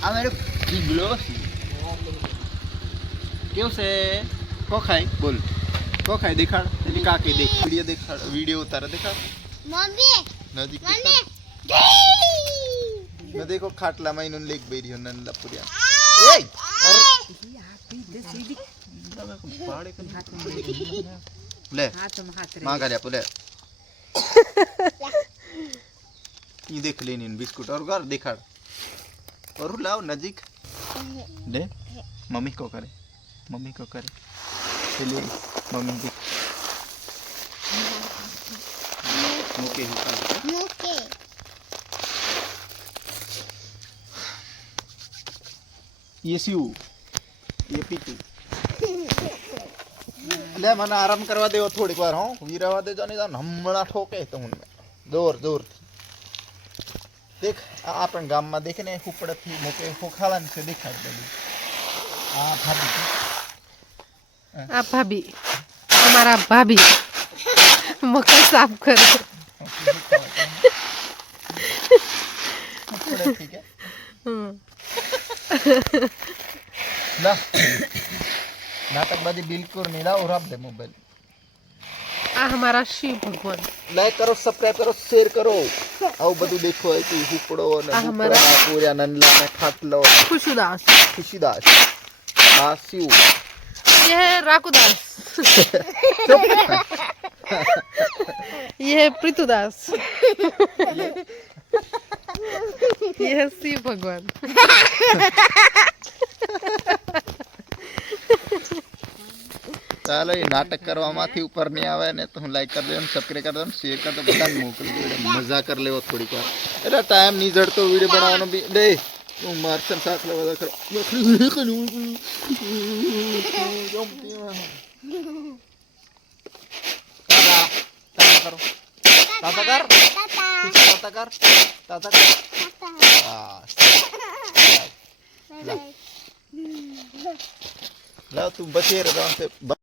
આ મેરો ગીગલો કેવું છે કો ખાય બોલ કો ખાય દેખાડ એની કાકી દેખ વિડિયો ઉતારે દેખાડ મમ્મી નજીક મમ્મી ન દેખો ખાટલા માં ઇન લેક બેરી નંદલા પુરિયા એ અરે ले माँ का ले ये देख लेनी बिस्कुट और घर दिखाड़ और लाओ नजीक दे मम्मी को करे चलिए मम्मी देख मुके मुके ये सीऊ ये पीटू ले મને આરામ કરવા દેવો થોડીક વાર હો વીરવા દેજો ને હમણા ઠોકે તો હું જોર જોર દેખ આપણ ગામમાં દેખને ઉપડથી મોકે ખોખાલાન છે દેખાડ દે આ ભાભી અમારા ભાભી મકર સાફ કરે ઉપડથી કે લા नाटकबाजी बिल्कुल नहीं लाओ रब दे मोबाइल આ हमारा शिव भगवान लाइक करो सब्सक्राइब करो शेयर करो आओ બધું દેખો है कि હુપડો અને હુપડા પૂરા નંદલા ને ખાટલો खुशीदास आसियो ये है राकुदास ये है प्रीतुदास ये है शिव भगवान ચાલો એ નાટક કરવામાંથી ઉપર નહીં આવે ને તો હું લાઈક કરી દઉં સબસ્ક્રાઇબ કરી દઉં શેર કરી દઉં બધાને મોકલી દઉં મજા કરી લેવો થોડીક વાર એટલે ટાઈમ નહીં જડતો વિડીયો બનાવવાનો બી દે હું મારસન શાક લેવા કરો ला तुम बचे रहो